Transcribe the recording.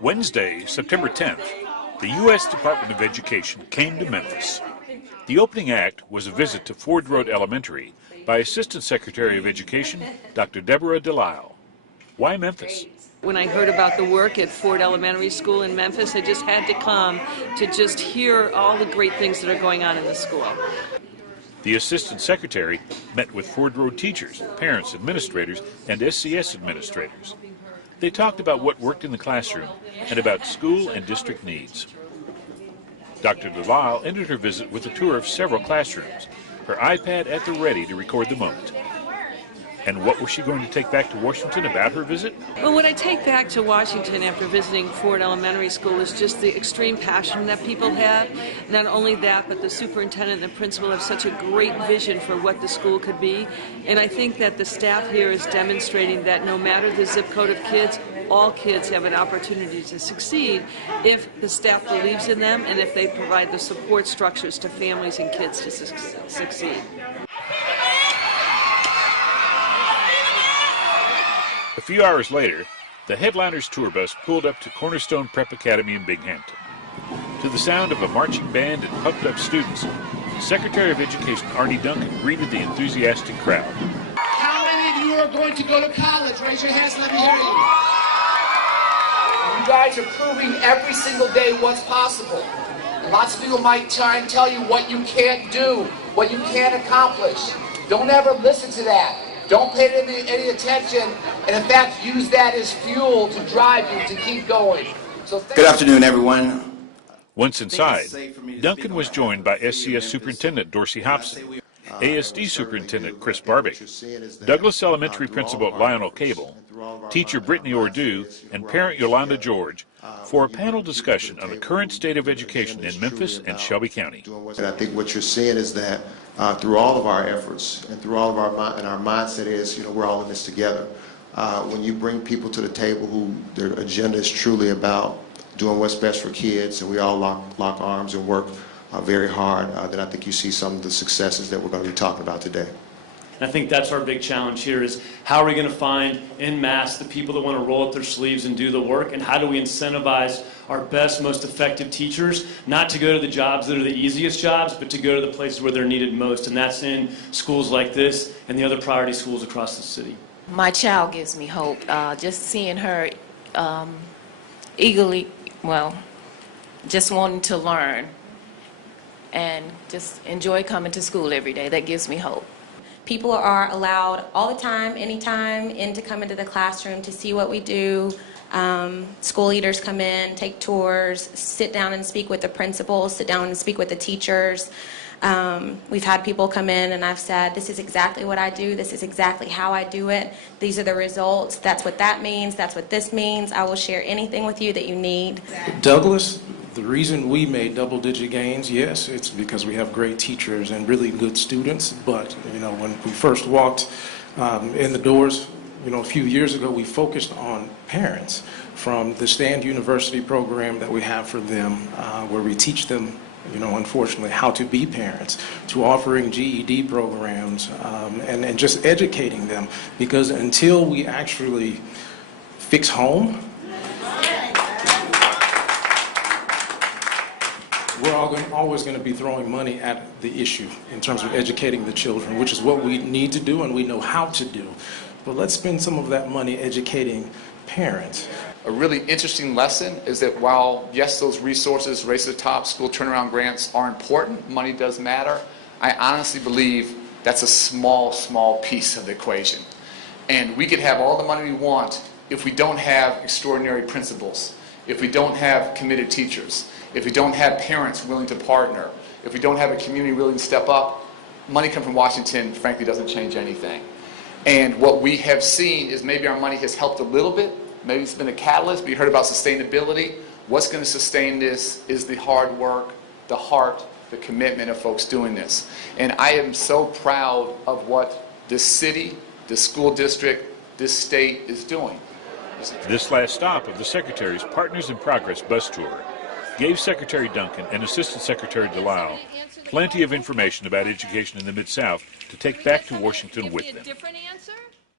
Wednesday, September 10th, the U.S. Department of Education came to Memphis. The opening act was a visit to Ford Road Elementary by Assistant Secretary of Education, Dr. Deborah Delisle. Why Memphis? When I heard about the work at Ford Elementary School in Memphis, I just had to come to just hear all the great things that are going on in the school. The Assistant Secretary met with Ford Road teachers, parents, administrators, and SCS administrators. They talked about what worked in the classroom and about school and district needs. Dr. Delisle ended her visit with a tour of several classrooms, her iPad at the ready to record the moment. And what was she going to take back to Washington about her visit? Well, what I take back to Washington after visiting Ford Elementary School is just the extreme passion that people have. Not only that, but the superintendent and the principal have such a great vision for what the school could be. And I think that the staff here is demonstrating that no matter the zip code of kids, all kids have an opportunity to succeed if the staff believes in them and if they provide the support structures to families and kids to succeed. A few hours later, the headliner's tour bus pulled up to Cornerstone Prep Academy in Binghampton. To the sound of a marching band and pumped-up students, Secretary of Education Arne Duncan greeted the enthusiastic crowd. How many of you are going to go to college? Raise your hands, let me hear you. You guys are proving every single day what's possible. And lots of people might try and tell you what you can't do, what you can't accomplish. Don't ever listen to that. Don't pay any attention, and in fact, use that as fuel to drive you to keep going. So good afternoon, everyone. Once inside, Duncan was joined by SCS Superintendent Dorsey, Hopson, ASD Superintendent Chris Barbic, Douglas Elementary Principal Lionel, teacher Britanny Ordu, and parent Yolanda for a panel discussion on the current state of education in Memphis and Shelby County. And I think what you're seeing is that through all of our efforts and through all of our mindset is, we're all in this together. When you bring people to the table who their agenda is truly about doing what's best for kids, and we all lock arms and work very hard, then I think you see some of the successes that we're going to be talking about today. And I think that's our big challenge here is how are we going to find en masse the people that want to roll up their sleeves and do the work, and how do we incentivize our best, most effective teachers not to go to the jobs that are the easiest jobs, but to go to the places where they're needed most, and that's in schools like this and the other priority schools across the city. My child gives me hope. Just seeing her just wanting to learn and just enjoy coming to school every day, that gives me hope. People are allowed all the time, anytime, to come into the classroom to see what we do. School leaders come in, take tours, sit down and speak with the principals, sit down and speak with the teachers. We've had people come in and I've said, this is exactly what I do, this is exactly how I do it, these are the results, that's what that means, that's what this means, I will share anything with you that you need. Douglas, the reason we made double-digit gains, yes, it's because we have great teachers and really good students, but when we first walked in the doors, a few years ago, we focused on parents from the Stand University program that we have for them, where we teach them, unfortunately, how to be parents, to offering GED programs and just educating them, because until we actually fix home, we're always going to be throwing money at the issue in terms of educating the children, which is what we need to do and we know how to do. But let's spend some of that money educating parents. A really interesting lesson is that while, yes, those resources, Race to the Top, school turnaround grants are important, money does matter, I honestly believe that's a small piece of the equation. And we could have all the money we want if we don't have extraordinary principals, if we don't have committed teachers, if we don't have parents willing to partner, if we don't have a community willing to step up. Money coming from Washington, frankly, doesn't change anything. And what we have seen is maybe our money has helped a little bit. Maybe it's been a catalyst, but you heard about sustainability. What's going to sustain this is the hard work, the heart, the commitment of folks doing this. And I am so proud of what this city, this school district, this state is doing. This last stop of the Secretary's Partners in Progress bus tour gave Secretary Duncan and Assistant Secretary Delisle plenty of information about education in the Mid-South to take back to Washington with them.